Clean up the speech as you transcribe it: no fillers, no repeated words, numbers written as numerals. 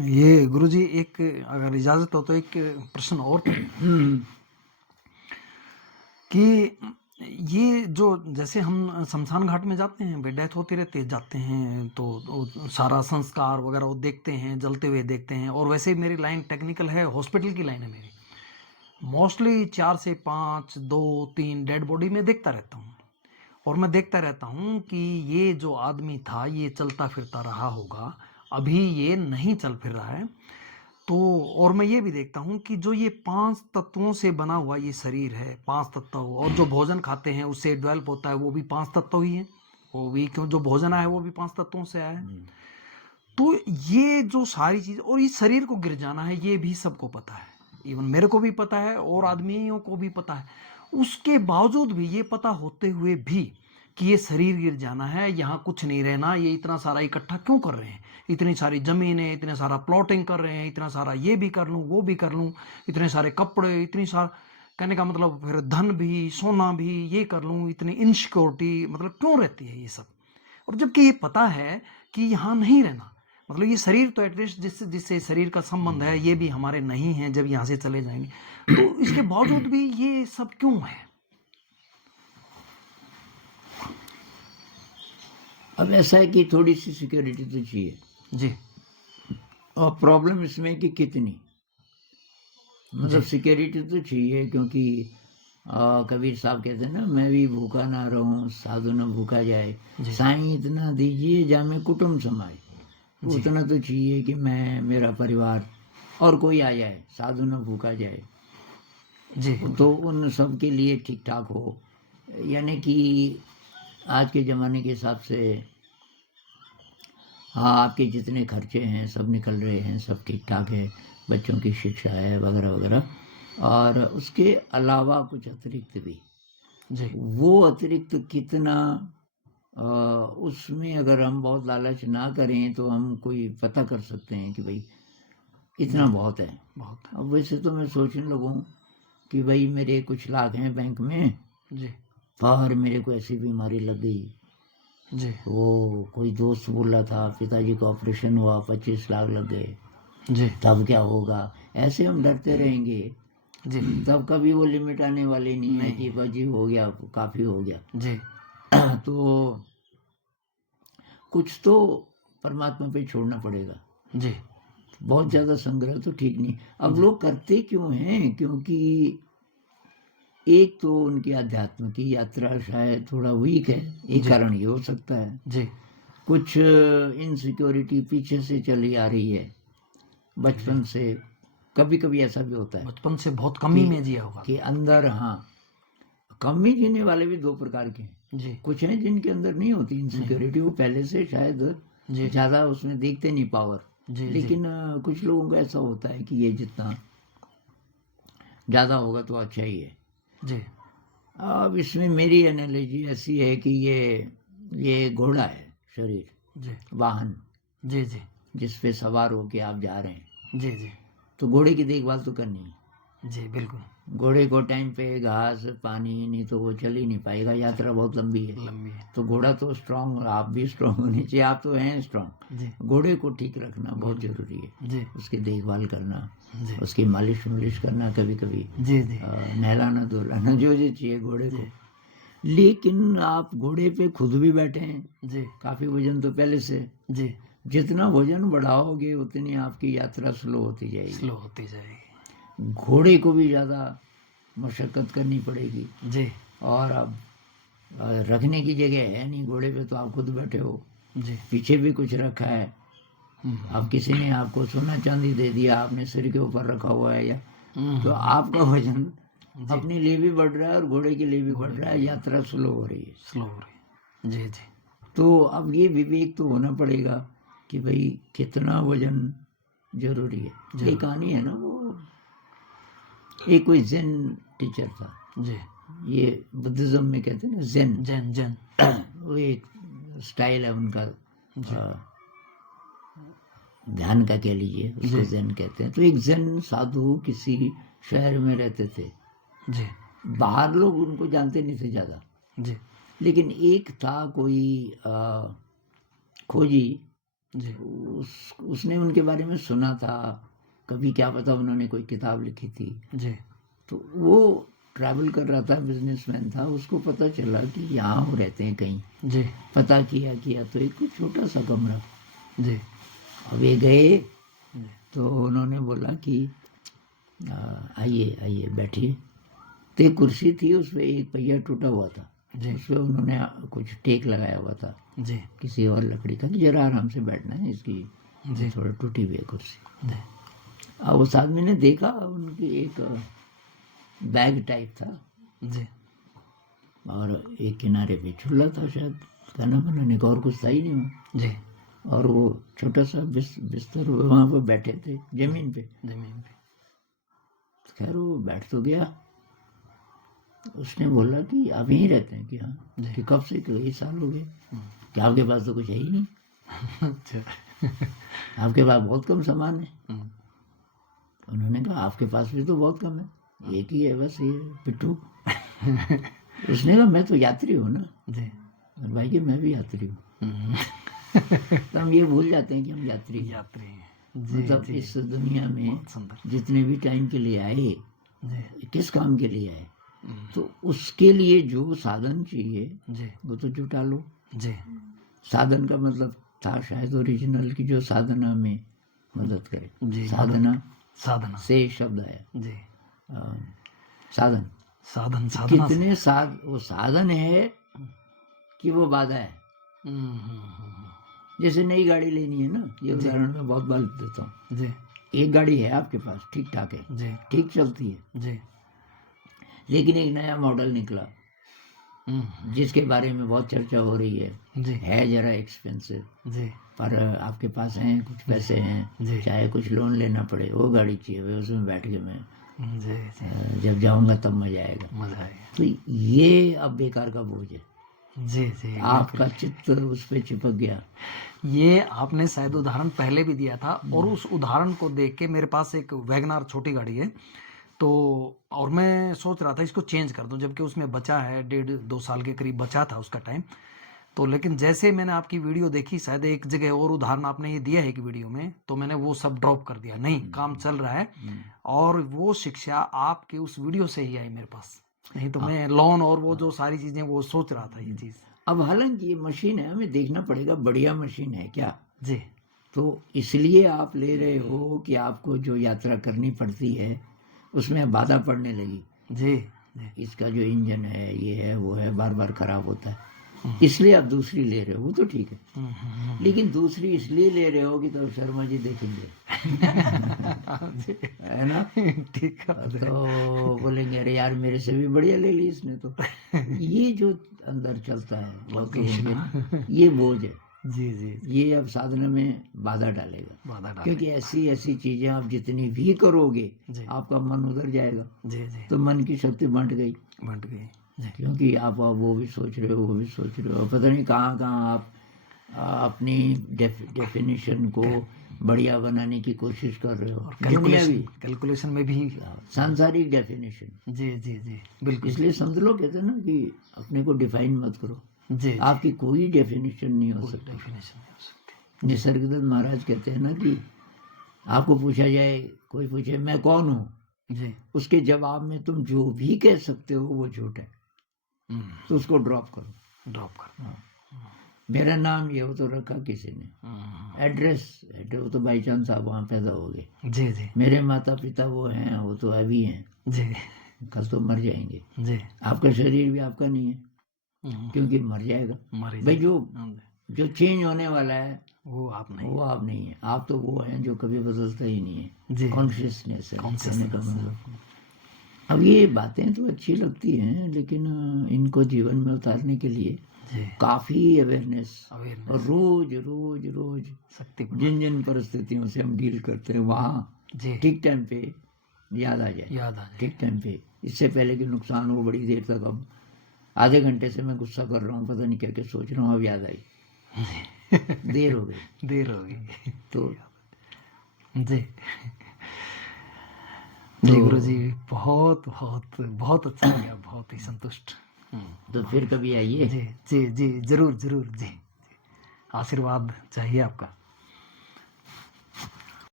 ये गुरुजी एक अगर इजाज़त हो तो एक प्रश्न और था कि ये जो जैसे हम शमशान घाट में जाते हैं भाई, डेथ होती रहती है, जाते हैं तो सारा संस्कार वगैरह वो देखते हैं, जलते हुए देखते हैं। और वैसे ही मेरी लाइन टेक्निकल है, हॉस्पिटल की लाइन है मेरी। मोस्टली 4 से 5, 2, 3 डेड बॉडी में देखता रहता हूँ। और मैं देखता रहता हूँ कि ये जो आदमी था ये चलता फिरता रहा होगा, अभी ये नहीं चल फिर रहा है। तो और मैं ये भी देखता हूँ कि जो ये 5 तत्वों से बना हुआ ये शरीर है, 5 तत्व, और जो भोजन खाते हैं उससे डेवलप होता है वो भी 5 तत्व ही है। वो भी क्यों, जो भोजन आया है वो भी 5 तत्वों से आया है। तो ये जो सारी चीज, और इस शरीर को गिर जाना है ये भी सबको पता है, इवन मेरे को भी पता है और आदमियों को भी पता है। उसके बावजूद भी, ये पता होते हुए भी कि ये शरीर गिर जाना है, यहाँ कुछ नहीं रहना, ये इतना सारा इकट्ठा क्यों कर रहे हैं? इतनी सारी जमीन है, इतने सारा प्लॉटिंग कर रहे हैं, इतना सारा ये भी कर लूँ वो भी कर लूँ, इतने सारे कपड़े, इतनी सारा, कहने का मतलब फिर धन भी, सोना भी, ये कर लूँ, इतनी इनसिक्योरिटी, मतलब क्यों रहती है ये सब? और जबकि ये पता है कि यहाँ नहीं रहना, मतलब ये शरीर तो एटलीस्ट जिससे जिससे शरीर का संबंध है ये भी हमारे नहीं है जब यहाँ से चले जाएंगे, तो इसके बावजूद भी ये सब क्यों है? अब ऐसा है कि थोड़ी सी सिक्योरिटी तो चाहिए जी। और प्रॉब्लम इसमें कि कितनी, मतलब सिक्योरिटी तो चाहिए क्योंकि कबीर साहब कहते हैं ना, मैं भी भूखा ना रहूं साधु न भूखा जाए, साईं इतना दीजिए जामे कुटुंब समाए। उतना तो चाहिए कि मैं, मेरा परिवार और कोई आ जाए, साधु न भूखा जाए जी। तो उन सब के लिए ठीक ठाक हो। यानी कि आज के ज़माने के हिसाब से हाँ, आपके जितने खर्चे हैं सब निकल रहे हैं, सब ठीक ठाक है, बच्चों की शिक्षा है वगैरह वगैरह, और उसके अलावा कुछ अतिरिक्त भी। जी। वो अतिरिक्त कितना, उसमें अगर हम बहुत लालच ना करें तो हम कोई पता कर सकते हैं कि भाई इतना बहुत है। बहुत। अब वैसे तो मैं सोचने लगूँ कि भाई मेरे कुछ लाख हैं बैंक में जी। और मेरे को ऐसी बीमारी लग गई, जी। वो कोई दोस्त बोल रहा था पिताजी का ऑपरेशन हुआ 25 लाख लग गए, जी। तब क्या होगा? ऐसे हम डरते रहेंगे जी। तब कभी वो लिमिट आने वाली नहीं है कि बाजी हो गया, काफ़ी हो गया। जी। तो कुछ तो परमात्मा पे छोड़ना पड़ेगा। जी। बहुत ज़्यादा संग्रह तो ठीक नहीं। अब लोग करते क्यों हैं? क्योंकि एक तो उनकी आध्यात्म की यात्रा शायद थोड़ा वीक है, एक कारण ये हो सकता है। जी। कुछ इनसिक्योरिटी पीछे से चली आ रही है बचपन से, कभी कभी ऐसा भी होता है बचपन से बहुत कमी में जिया होगा कि अंदर, हाँ, कमी जीने वाले भी दो प्रकार के हैं। जी। कुछ हैं जिनके अंदर नहीं होती इनसिक्योरिटी, वो पहले से शायद ज़्यादा उसमें देखते नहीं पावर, लेकिन कुछ लोगों को ऐसा होता है कि ये जितना ज़्यादा होगा तो अच्छा ही है जी। अब इसमें मेरी एनालॉजी ऐसी है कि ये घोड़ा है शरीर, जी। वाहन, जी। जी। जिस पे सवार होके आप जा रहे हैं। जी। जी। तो घोड़े की देखभाल तो करनी है। जी बिल्कुल। घोड़े को टाइम पे घास पानी, नहीं तो वो चल ही नहीं पाएगा, यात्रा बहुत लंबी है। तो घोड़ा तो स्ट्रांग, आप भी स्ट्रांग होनी चाहिए, आप तो हैं स्ट्रांग। घोड़े को ठीक रखना बहुत जरूरी है, उसकी देखभाल करना, उसकी मालिश मुलिश करना, कभी कभी नहलाना धुलाना, जो चाहिए घोड़े को। लेकिन आप घोड़े पे खुद भी बैठे हैं, काफी वजन तो पहले से, जितना वजन बढ़ाओगे उतनी आपकी यात्रा स्लो होती जाएगी। घोड़े को भी ज़्यादा मशक्क़त करनी पड़ेगी जी। और अब रखने की जगह है नहीं घोड़े पे, तो आप खुद बैठे हो जी, पीछे भी कुछ रखा है। अब किसी ने आपको सोना चांदी दे दिया, आपने सिर के ऊपर रखा हुआ है, या तो आपका वजन अपने लिए भी बढ़ रहा है और घोड़े के लिए भी बढ़ रहा है, यात्रा स्लो हो रही है जी जी। तो अब ये विवेक तो होना पड़ेगा कि भाई कितना वजन जरूरी है। ये कहानी है ना, वो एक कोई ज़ेन टीचर था जी, ये बुद्धिज्म में कहते हैं ना ज़ेन, वो एक स्टाइल है उनका, ध्यान का कह लीजिए, उसको ज़ेन कहते हैं। तो एक ज़ेन साधु किसी शहर में रहते थे जी, बाहर लोग उनको जानते नहीं थे ज़्यादा जी, लेकिन एक था कोई खोजी, जी उसने उनके बारे में सुना था, कभी क्या पता उन्होंने कोई किताब लिखी थी। जी तो वो ट्रैवल कर रहा था, बिजनेसमैन था, उसको पता चला कि यहाँ वो रहते हैं कहीं। जी पता किया तो एक छोटा सा कमरा। जी अब ये गए जी तो उन्होंने बोला कि आइए आइए बैठिए। तो एक कुर्सी थी, उस पर एक पहिया टूटा हुआ था, जी उस पर उन्होंने कुछ टेक लगाया हुआ था जी किसी और लकड़ी का, कि जरा आराम से बैठना है, इसकी जी थोड़ा टूटी हुई है कुर्सी। जी अब उस आदमी ने देखा, उनकी एक बैग टाइप था जी और एक किनारे पे चूल्हा था, शायद खाना बनाने का, और कुछ था ही नहीं वहाँ। जी और वो छोटा सा बिस्तर वहाँ पर बैठे थे जमीन पे। जमीन पे। खैर वो बैठ तो गया। उसने बोला कि आप यहीं रहते हैं कि? हाँ। जी। कि कब से? कि कई साल हो गए। कि आपके पास तो कुछ है ही नहीं? अच्छा। आपके पास बहुत कम सामान है। उन्होंने कहा आपके पास भी तो बहुत कम है, एक ही है बस, ये पिट्ठू। उसने कहा मैं तो यात्री हूँ ना। जी और भाई कि मैं भी यात्री हूँ। तो हम ये भूल जाते हैं कि हम यात्री हैं। यात्री हैं। जी मतलब जी इस दुनिया में बहुत सुंदर। जितने भी टाइम के लिए आए, जी किस काम के लिए आए, तो उसके लिए जो साधन चाहिए जी वो तो जुटा लो। जी साधन का मतलब था शायद ओरिजिनल की जो साधना में मदद करे। जी साधना साधना से शब्द आया, जी साधन। साधन साधना से। कितने वो साधन है कि वो बाधा है। जैसे नई गाड़ी लेनी है ना, ये उदाहरण मैं बहुत बार देता हूँ। जी एक गाड़ी है आपके पास, ठीक ठाक है, जी ठीक चलती है, जी लेकिन एक नया मॉडल निकला जिसके बारे में बहुत चर्चा हो रही जी है जरा एक्सपेंसिव, जी पर आपके पास हैं कुछ पैसे जी। हैं, चाहे कुछ लोन लेना पड़े, वो गाड़ी चाहिए, भाई उसमें बैठ के मैं जी जी जब जाऊंगा तब मजा आएगा। मजा आएगा। तो ये अब बेकार का बोझ है। जी जी आपका चित्त उस पर चिपक गया। ये आपने शायद उदाहरण पहले भी दिया था, और उस उदाहरण को देख के मेरे पास एक वैगनार छोटी गाड़ी है, तो और मैं सोच रहा था इसको चेंज कर दूं, जबकि उसमें बचा है 1.5-2 साल के करीब बचा था उसका टाइम। तो लेकिन जैसे मैंने आपकी वीडियो देखी, शायद एक जगह और उदाहरण आपने ये दिया है एक वीडियो में, तो मैंने वो सब ड्रॉप कर दिया, नहीं काम चल रहा है। और वो शिक्षा आपके उस वीडियो से ही आई मेरे पास, नहीं तो मैं लोन और वो जो सारी चीजें वो सोच रहा था ये चीज। अब हालांकि ये मशीन है, हमें देखना पड़ेगा बढ़िया मशीन है क्या। जी तो इसलिए आप ले रहे हो कि आपको जो यात्रा करनी पड़ती है उसमें बाधा पड़ने लगी। जी जी इसका जो इंजन है, ये है वो है, बार बार खराब होता है, इसलिए आप दूसरी ले रहे हो, वो तो ठीक है। लेकिन दूसरी इसलिए ले रहे हो कि तो शर्मा जी देखेंगे, है ना? ठीक है। तो बोलेंगे अरे यार मेरे से भी बढ़िया ले ली इसने तो। ये जो अंदर चलता है वो तो ये बोझ है। जी जी ये अब साधना में बाधा डालेगा, बाधा डाल। क्योंकि ऐसी ऐसी चीजें आप जितनी भी करोगे जी आपका मन उधर जाएगा। जी जी तो मन की शक्ति बंट गई, बंट गई। जी क्योंकि आप वो भी सोच रहे हो, वो भी सोच रहे हो, पता नहीं कहाँ कहाँ आप अपनी डेफिनेशन को बढ़िया बनाने की कोशिश कर रहे हो। कैलकुलेशन में भी सांसारिक डेफिनेशन। जी जी जी बिल्कुल। इसलिए समझ लो, कहते हैं ना कि अपने को डिफाइन मत करो। जी आपकी कोई डेफिनेशन नहीं हो सकती। डेफिनेशन नहीं हो सकती। निसर्गदत्त महाराज कहते हैं ना कि आपको पूछा जाए, कोई पूछे मैं कौन हूँ, जी उसके जवाब में तुम जो भी कह सकते हो वो झूठ है, तो उसको ड्रॉप करो। ड्रॉप कर। हाँ। मेरा नाम ये हो तो रखा किसी ने, एड्रेस वो तो बाई चांस आप वहाँ पैदा हो गए। जी जी मेरे माता पिता वो हैं, वो तो अभी हैं, जी कल तो मर जाएंगे। जी आपका शरीर भी आपका नहीं है, क्योंकि मर जाएगा। भाई जो चेंज होने वाला है वो आप नहीं, वो आप नहीं है। आप तो वो हैं जो कभी बदलता ही नहीं है। कॉन्शियसनेस है कहने का मतलब। अब ये बातें तो अच्छी लगती हैं, लेकिन इनको जीवन में उतारने के लिए काफी अवेयरनेस और रोज रोज रोज शक्ति, जिन जिन परिस्थितियों से हम डील करते हैं वहाँ ठीक टाइम पे याद आ जाए, ठीक टाइम पे, इससे पहले कि नुकसान हो बड़ी देर तक। अब आधे घंटे से मैं गुस्सा कर रहा हूँ, पता नहीं क्या क्या सोच रहा हूँ, अब याद आई, देर हो गई। तो जी जी गुरु जी, बहुत बहुत बहुत अच्छा लगा, बहुत ही संतुष्ट। तो फिर कभी आइए। जी जी जी जरूर जरूर जी, आशीर्वाद चाहिए आपका।